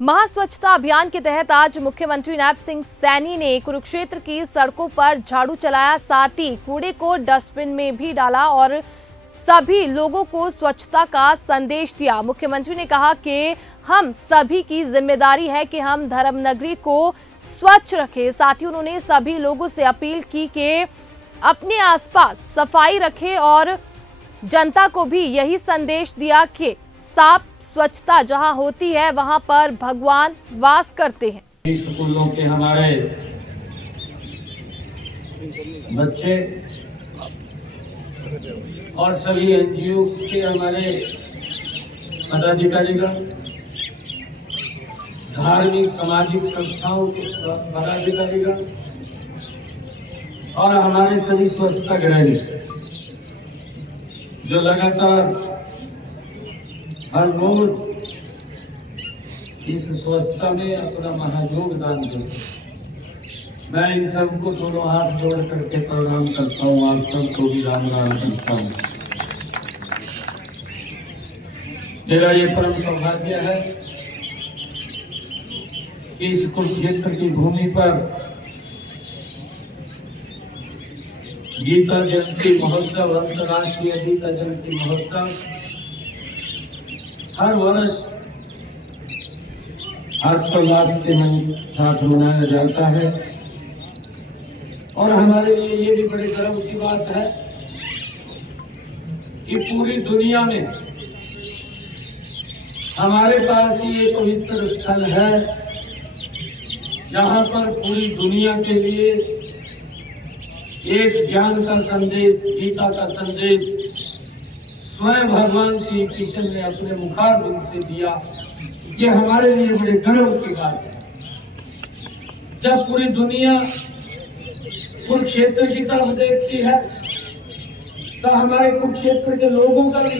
महास्वच्छता अभियान के तहत आज मुख्यमंत्री नैब सिंह सैनी ने कुरुक्षेत्र की सड़कों पर झाड़ू चलाया, साथ ही कूड़े को डस्टबिन में भी डाला और सभी लोगों को स्वच्छता का संदेश दिया। मुख्यमंत्री ने कहा कि हम सभी की जिम्मेदारी है कि हम धर्मनगरी को स्वच्छ रखें। साथ ही उन्होंने सभी लोगों से अपील की कि अपने आसपास सफाई रखें और जनता को भी यही संदेश दिया कि साफ स्वच्छता जहां होती है वहां पर भगवान वास करते हैं। स्कूलों के हमारे बच्चे और सभी एनजीओ के हमारे पदाधिकारीगण, धार्मिक सामाजिक संस्थाओं के पदाधिकारीगण और हमारे सभी स्वच्छता ग्रही जो लगातार हर रोज इस स्वच्छता में अपना महायोगदान देते, मैं इन सबको दोनों हाथ जोड़ करके प्रणाम करता हूँ। आप सबको भी राम राम करता हूँ। मेरा ये परम सौभाग्य है कि इस कुरुक्षेत्र की भूमि पर गीता जयंती महोत्सव, अंतर्राष्ट्रीय गीता जयंती महोत्सव हर वर्ष हर्षोल्लास के साथ मनाया जाता है और हमारे लिए ये भी बड़े गर्व की बात है कि पूरी दुनिया में हमारे पास ये पवित्र स्थल है जहां पर पूरी दुनिया के लिए एक ज्ञान का संदेश, गीता का संदेश स्वयं भगवान श्री कृष्ण ने अपने मुखारबिंद से दिया। ये हमारे लिए बड़े गर्व की बात है। जब पूरी दुनिया कुरुक्षेत्र की तरफ देखती है तो हमारे कुरुक्षेत्र के लोगों का भी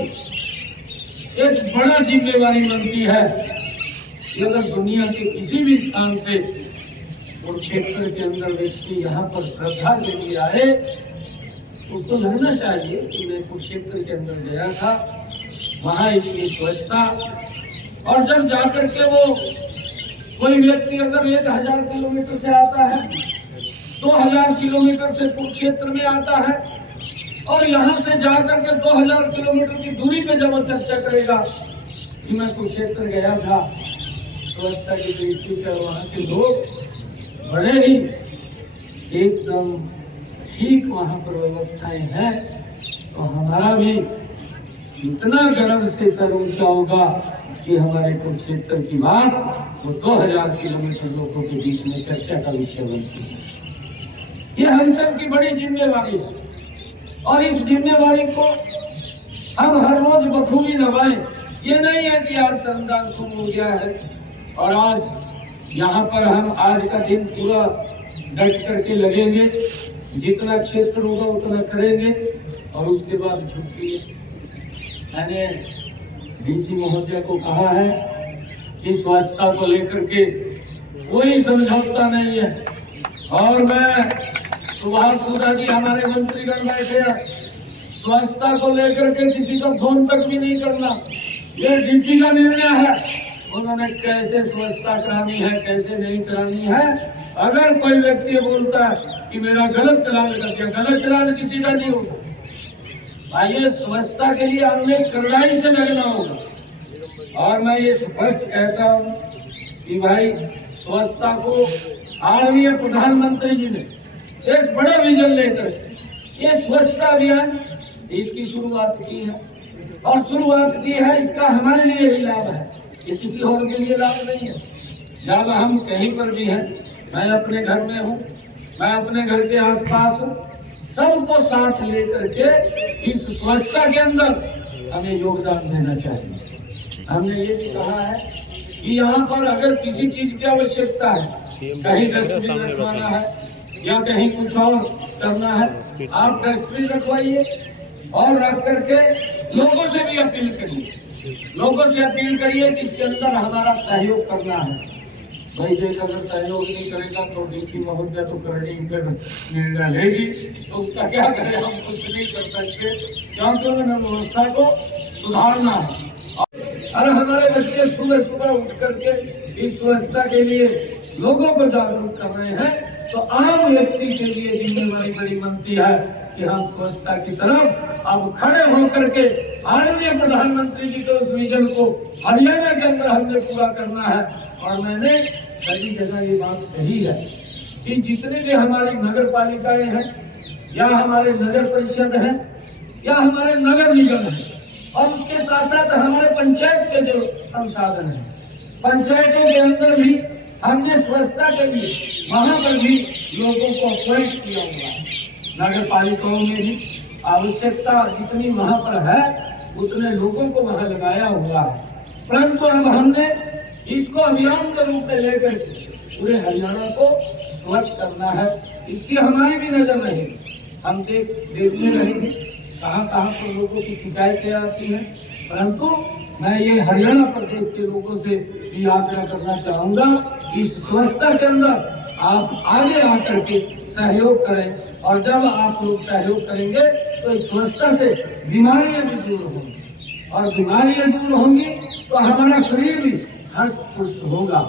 एक बड़ा जिम्मेवारी बनती है कि अगर दुनिया के किसी भी स्थान से कुरुक्षेत्र के अंदर व्यक्ति यहाँ पर श्रद्धा के लिए आए, उसको लगना चाहिए कि मैं कुरुक्षेत्र के अंदर गया था, वहां इसकी स्वच्छता। और जब जाकर के वो कोई व्यक्ति अगर 1000 किलोमीटर से आता है, 2000 किलोमीटर से कुरुक्षेत्र में आता है और यहाँ से जाकर के 2000 किलोमीटर की दूरी पे जब वो चर्चा करेगा कि मैं कुरुक्षेत्र गया था, स्वच्छता की दृष्टि से वहाँ के लोग बड़े ही एकदम ठीक वहाँ पर व्यवस्थाएं हैं, तो हमारा भी इतना गर्व से सर ऊंचा होगा कि हमारे कुरुक्षेत्र की बात वो 2000 किलोमीटर लोगों के बीच में चर्चा का विषय बनती है। ये हम सब की बड़ी जिम्मेवारी है और इस जिम्मेवारी को हम हर रोज बखूबी निभाएं। ये नहीं है कि आज श्रमदान शुरू हो गया है और आज यहाँ पर हम आज का दिन पूरा डट करके लगेंगे, जितना क्षेत्र होगा उतना करेंगे और उसके बाद छुट्टी। मैंने डीसी महोदय को कहा है कि स्वच्छता को लेकर के कोई समझौता नहीं है और मैं सुभाष सुधा जी हमारे मंत्रीगण बैठे हैं, स्वच्छता को लेकर के किसी को फोन तक भी नहीं करना, ये डीसी का निर्णय है। उन्होंने कैसे स्वच्छता करानी है, कैसे नहीं करानी है। अगर कोई व्यक्ति बोलता है कि मेरा गलत चलान कर दिया, गलत चलान किसी का नहीं होगा भाई। स्वच्छता के लिए हमें कड़ाई से लगना होगा और मैं ये स्पष्ट कहता हूँ कि भाई स्वच्छता को आदरणीय प्रधानमंत्री जी ने एक बड़ा विजन लेकर ये स्वच्छता अभियान इसकी शुरुआत की है और शुरुआत की है, इसका हमारे लिए ही लाभ है, ये किसी और के लिए लाभ नहीं है। जब हम कहीं पर भी हैं, मैं अपने घर में हूँ, मैं अपने घर के आसपास हूँ, सबको साथ लेकर के इस स्वच्छता के अंदर हमें योगदान देना चाहिए। हमने ये भी कहा है कि यहाँ पर अगर किसी चीज की आवश्यकता है, कहीं डस्टबिन रखवाना है या कहीं कुछ और करना है, आप डस्टबिन रखवाइए और रख करके लोगों से भी अपील करिए, लोगों से अपील करिए कि इसके अंदर हमारा सहयोग करना है। भाई देख अगर सहयोग नहीं करेगा तो डीसी महोदय तो करने निर्णय लेगी, तो उसका क्या करें, हम कुछ नहीं कर सकते क्योंकि उन्हें व्यवस्था को सुधारना है। और हमारे बच्चे सुबह सुबह उठ करके इस स्वच्छता के लिए लोगों को जागरूक कर रहे हैं, तो आम व्यक्ति के लिए जिम्मेवारी बड़ी बनती है कि हम स्वच्छता की तरफ अब खड़े होकर के आदरणीय प्रधानमंत्री जी के उस विजन को हरियाणा के अंदर हमने पूरा करना है। और मैंने सभी जगह ये बात कही है कि जितने भी हमारी नगर पालिकाएं हैं या हमारे नगर परिषद हैं या हमारे नगर निगम हैं और उसके साथ साथ हमारे पंचायत के जो संसाधन हैं, पंचायतों के अंदर भी हमने स्वच्छता के लिए वहां पर भी लोगों को अपॉइंट किया हुआ है। नगर पालिकाओं में भी आवश्यकता जितनी वहां पर है उतने लोगों को वहां लगाया हुआ है, परंतु अब हमने इसको अभियान के रूप में लेकर पूरे हरियाणा को स्वच्छ करना है। इसकी हमारी भी नजर रहेगी, हम देखते रहेंगे कहाँ कहाँ पर लोगों की शिकायतें आती हैं, परंतु मैं ये हरियाणा प्रदेश के लोगों से भी आग्रह करना चाहूंगा कि इस स्वच्छता के अंदर आप आगे आकर के सहयोग करें, और जब आप लोग सहयोग करेंगे तो इस स्वच्छता से बीमारियां भी दूर होंगी, और बीमारियां दूर होंगी तो हमारा शरीर भी हष्ट पुष्ट होगा,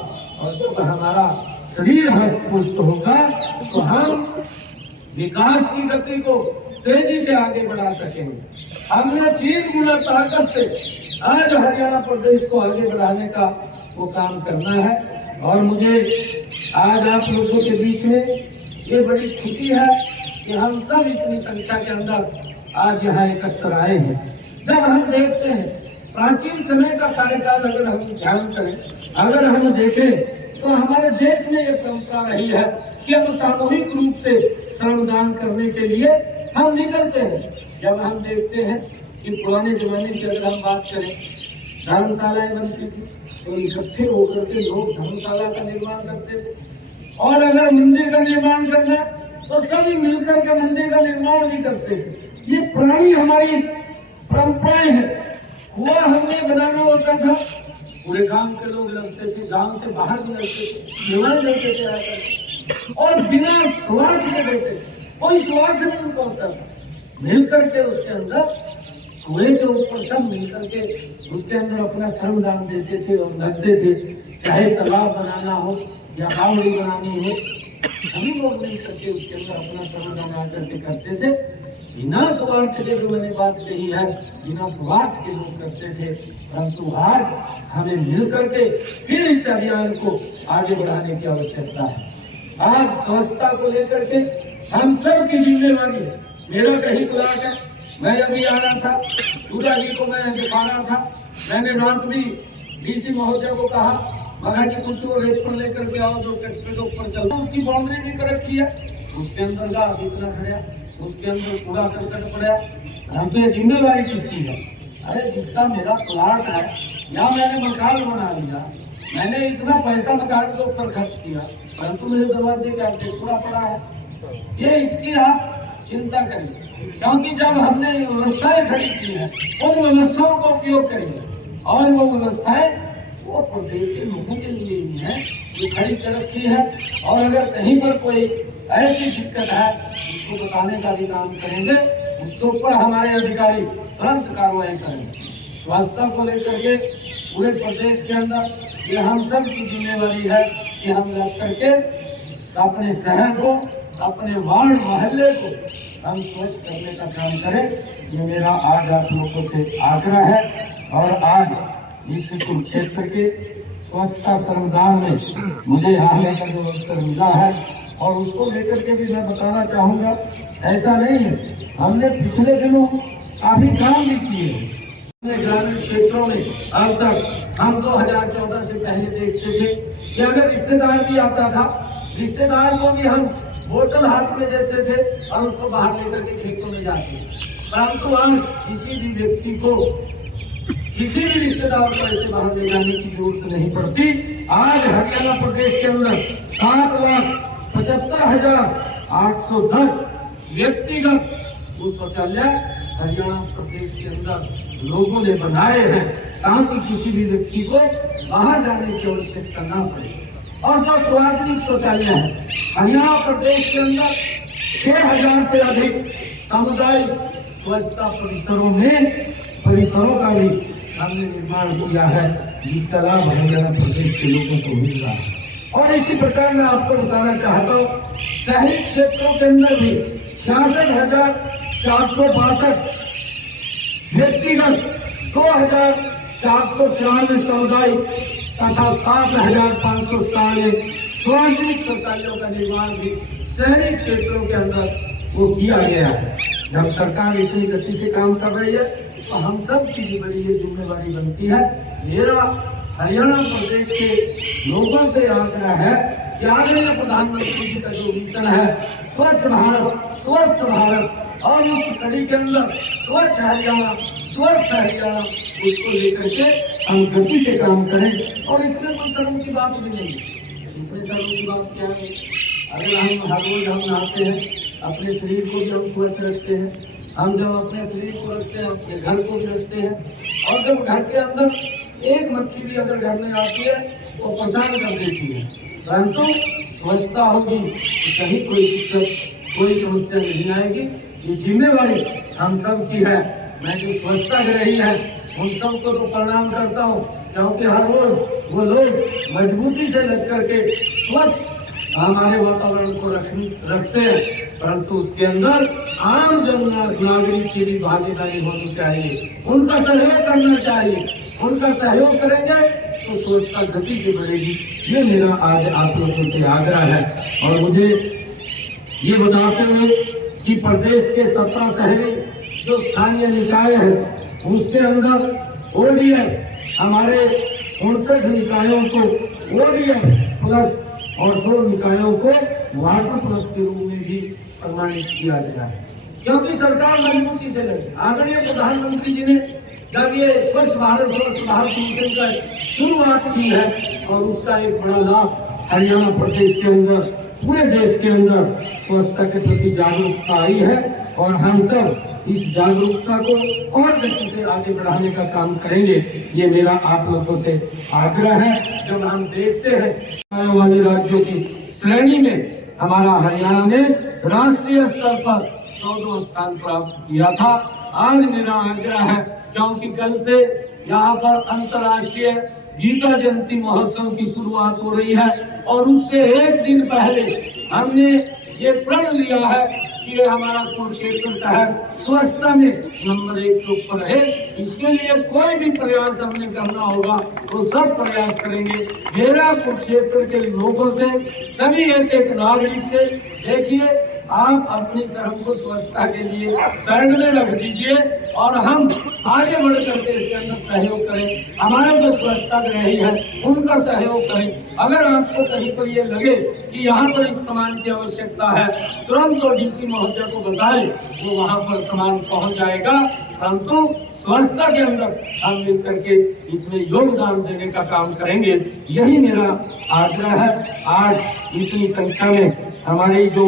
और जब हमारा शरीर हष्ट पुष्ट होगा तो हम विकास की गति को तेजी से आगे बढ़ा सकेंगे। हमने 3 गुना ताकत से आज हरियाणा प्रदेश को आगे बढ़ाने का वो काम करना है। और मुझे आज आप लोगों के बीच में ये बड़ी खुशी है कि हम सब इतनी संख्या के अंदर आज यहाँ एकत्र आए हैं। जब हम देखते हैं प्राचीन समय का कार्यकाल अगर हम ध्यान करें, अगर हम देखें तो हमारे देश में ये परंपरा रही है कि हम सामूहिक रूप से श्रमदान करने के लिए हम निकलते हैं। जब हम देखते हैं कि पुराने जमाने की अगर हम बात करें, धर्मशालाएं बनती थी तो इकट्ठे होकर के लोग धर्मशाला का निर्माण करते थे, और अगर मंदिर का निर्माण करना तो सभी मिलकर के मंदिर का निर्माण भी करते थे। ये पुरानी हमारी परंपराएं हैं। कुआं हमने बनाना होता था, पूरे गांव के लोग लगते थे, गांव से बाहर भी लगते थे, युवाएं लगते थे आकर, और बिना स्वार्थ के देते थे, कोई स्वार्थ नहीं उनका होता था। मिलकर के उसके अंदर कुएं के ऊपर सब मिलकर के उसके अंदर अपना श्रमदान देते थे और लगते थे, चाहे तालाब बनाना हो या बावड़ी बनानी हो, सभी लोग मिलकर के उसके अंदर अपना श्रमदान आकर के करते थे। बिना स्वार्थ के जो मैंने बात कही है, बिना स्वार्थ के लोग करते थे, परंतु आज हमें मिल करके फिर इस अभियान को आगे बढ़ाने की आवश्यकता है। आज स्वच्छता को लेकर के हम सब की जिम्मेवारी है। मेरा कहीं प्लाट है, मैं अभी आ रहा था, सूर्या जी को मैं दिखा रहा था, मैंने रात भी डीसी महोदय को कहा, मगर कि कुछ वो रेत पर लेकर के आओ, 2 फैक्ट्री के ऊपर चलता, उसकी बाउंड्री भी कर रखी है, उसके अंदर घास इतना खड़ा, उसके अंदर कूड़ा करकट पड़ा। हम तो ये जिम्मेवारी किसकी है? अरे जिसका मेरा प्लाट है या मैंने मकान बना लिया, मैंने इतना पैसा मकान के ऊपर खर्च किया, परंतु मेरे दरवाजे के आगे कूड़ा पड़ा है, ये इसकी आप चिंता करें। क्योंकि जब हमने व्यवस्थाएं खड़ी की है, उन व्यवस्थाओं का उपयोग करेंगे, और वो व्यवस्थाएं वो प्रदेश के लोगों के लिए ही है, जो खड़ी कर रखी है। और अगर कहीं पर कोई ऐसी दिक्कत है उसको बताने का भी काम करेंगे, उसके ऊपर हमारे अधिकारी तुरंत कार्रवाई करेंगे। स्वच्छता को लेकर के पूरे प्रदेश के अंदर ये हम सब की जिम्मेवारी है कि हम लग करके अपने शहर को, अपने वार्ड मोहल्ले को हम स्वच्छ करने का काम करें। ये मेरा आज आप लोगों से आग्रह है। और आज इस कुरुक्षेत्र के स्वच्छता श्रमदान में मुझे यहाँ लेकर जो अवसर मिला है, और उसको लेकर के भी मैं बताना चाहूँगा, ऐसा नहीं है, हमने पिछले दिनों काफी काम भी किए हैं ग्रामीण क्षेत्रों में। अब तक हम 2014 से पहले देखते थे कि अगर रिश्तेदार भी आता था, रिश्तेदार को भी हम बोतल हाथ में देते थे और उसको बाहर लेकर के खेतों में जाते थे, परंतु आज किसी भी व्यक्ति को, किसी भी रिश्तेदार को ऐसे बाहर ले जाने की जरूरत नहीं पड़ती। आज हरियाणा प्रदेश के अंदर 7,75,810 व्यक्तिगत शौचालय हरियाणा प्रदेश के अंदर लोगों ने बनाए हैं, ताकि किसी भी व्यक्ति को बाहर जाने की आवश्यकता न पड़े। और जो सार्वजनिक शौचालय है हरियाणा प्रदेश के अंदर 6,000 से अधिक सामुदायिक स्वच्छता परिसरों का भी हमने निर्माण किया है। जिसका लाभ हरियाणा प्रदेश के लोगों को मिल रहा है। और इसी प्रकार मैं आपको बताना चाहता हूँ, शहरी क्षेत्रों के अंदर भी 66,462 व्यक्तिगत, 2,494 सामुदायिक तथा 7,597 सार्वजनिक शौचालयों का निर्माण भी शहरी क्षेत्रों के अंदर वो किया गया है। जब सरकार इतनी गति से काम कर रही है तो हम सब की बड़ी ये जिम्मेवारी बनती है। मेरा हरियाणा प्रदेश के लोगों से आग्रह है कि आदरणीय प्रधानमंत्री जी का जो मिशन है स्वच्छ भारत, स्वस्थ भारत, और उस कड़ी के अंदर स्वच्छ हरियाणा, स्वस्थ हरियाणा, उसको लेकर के हम गति से काम करें। और इसमें कोई शर्म की बात भी नहीं है। इसमें शर्म की बात क्या है? अगर हम हर रोज हम नहाते हैं, अपने शरीर को भी हम स्वच्छ रखते हैं, हम जब अपने शरीर को रखते हैं अपने घर को भी रखते हैं, और जब घर के अंदर एक मक्खी भी अगर घर में आती है वो परेशान कर देती है, परंतु स्वच्छता होगी तो कहीं कोई दिक्कत, कोई समस्या नहीं आएगी। ये जिम्मेवारी हम सब की है। मैं जो स्वच्छता ग्रही है उन सबको तो प्रणाम करता हूँ, क्योंकि हर रोज वो लोग मजबूती से लग करके स्वच्छ हमारे वातावरण को रखते हैं, परंतु उसके अंदर आम जन नागरिक की भी भागीदारी होनी चाहिए, उनका सहयोग करना चाहिए। उनका सहयोग करेंगे तो स्वच्छता गति से बढ़ेगी। ये मेरा आज आप लोगों से आग्रह है। और मुझे ये बताते हुए कि प्रदेश के 17 शहरी जो स्थानीय निकाय है उसके अंदर ODM हमारे 59 निकायों को ODM प्लस और 2 निकायों को वाटर प्लस के रूप में भी प्रमाणित किया गया है, क्योंकि सरकार मजबूती से लगी। आदरणीय प्रधानमंत्री जी ने जब ये स्वच्छ भारत मिशन का शुरुआत की है और उसका एक बड़ा लाभ हरियाणा प्रदेश के अंदर, पूरे देश के अंदर स्वच्छता के प्रति जागरूकता आई है। और हम सब इस जागरूकता को और गति से आगे बढ़ाने का काम करेंगे। ये मेरा आप लोगों से आग्रह है। जब हम देखते हैं वाले राज्यों की श्रेणी में हमारा हरियाणा ने राष्ट्रीय स्तर पर 14वां स्थान प्राप्त किया था। आज मेरा आग्रह है, क्योंकि कल से यहाँ पर अंतर्राष्ट्रीय गीता जयंती महोत्सव की शुरुआत हो रही है, और उससे एक दिन पहले हमने ये प्रण लिया है कि ये हमारा कुरुक्षेत्र शहर स्वच्छता में नंबर 1 के ऊपर रहे। इसके लिए कोई भी प्रयास हमने करना होगा तो सब प्रयास करेंगे। मेरा कुरुक्षेत्र के लोगों से, सभी एक नागरिक से, देखिए आप अपनी शर्म को स्वच्छता के लिए साइड में रख दीजिए और हम आगे बढ़ करके इसके अंदर सहयोग करें। हमारे जो स्वच्छता ग्रही है उनका सहयोग करें। अगर आपको कहीं पर ये लगे कि यहाँ पर इस सामान की आवश्यकता है, तुरंत तो DC महोदय को बताएं, वो वहाँ पर सामान पहुँच जाएगा। परंतु स्वच्छता के अंदर हम मिल करके इसमें योगदान देने का काम करेंगे। यही मेरा आग्रह है। आज इतनी संख्या में हमारी जो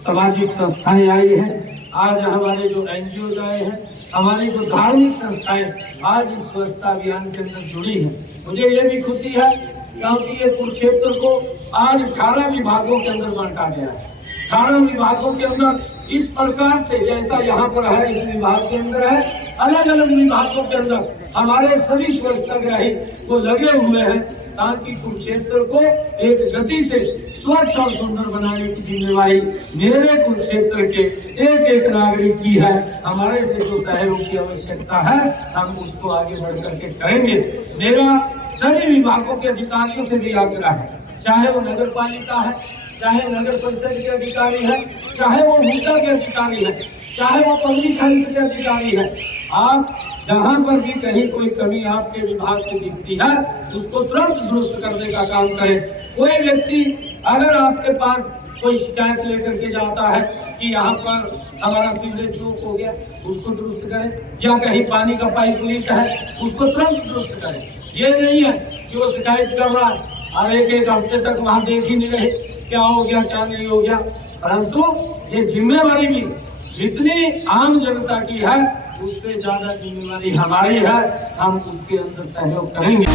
सामाजिक संस्थाएं आई हैं, आज हमारे जो NGO आए हैं, हमारी जो धार्मिक संस्थाएं आज इस स्वच्छता अभियान के अंदर जुड़ी हैं। मुझे ये भी खुशी है क्योंकि ये कुरुक्षेत्र को आज 18 विभागों के अंदर बांटा गया है। 18 विभागों के अंदर इस प्रकार से जैसा यहाँ पर है, इस विभाग के अंदर है, अलग अलग विभागों के अंदर हमारे सभी स्वच्छताग्राही वो लगे हुए हैं ताकि कुरुक्षेत्र को एक गति से स्वच्छ और सुंदर बनाने की जिम्मेवारी मेरे कुरुक्षेत्र के एक नागरिक की है। हमारे से जो सहयोग की आवश्यकता है हम उसको आगे बढ़ करके करेंगे। मेरा सभी विभागों के अधिकारियों से भी आग्रह है, चाहे वो नगर पालिका है, चाहे नगर परिषद के अधिकारी है, चाहे वो हुडा के अधिकारी है, चाहे वो पब्लिक हेल्थ के अधिकारी है, आप जहाँ पर भी कहीं कोई कमी आपके विभाग को दिखती है उसको तुरंत दुरुस्त करने का काम करें। कोई व्यक्ति अगर आपके पास कोई शिकायत लेकर के जाता है कि यहाँ पर हमारा सीवरेज चौक हो गया, उसको दुरुस्त करें, या कहीं पानी का पाइप लीक है उसको तुरंत दुरुस्त करें। ये नहीं है कि वो शिकायत कर रहा है और एक हफ्ते तक वहाँ देख ही नहीं रहे क्या हो गया क्या नहीं हो गया। परंतु ये जिम्मेवारी भी जितनी आम जनता की है उससे ज्यादा जिम्मेवारी हमारी है, हम उसके अंदर सहयोग करेंगे।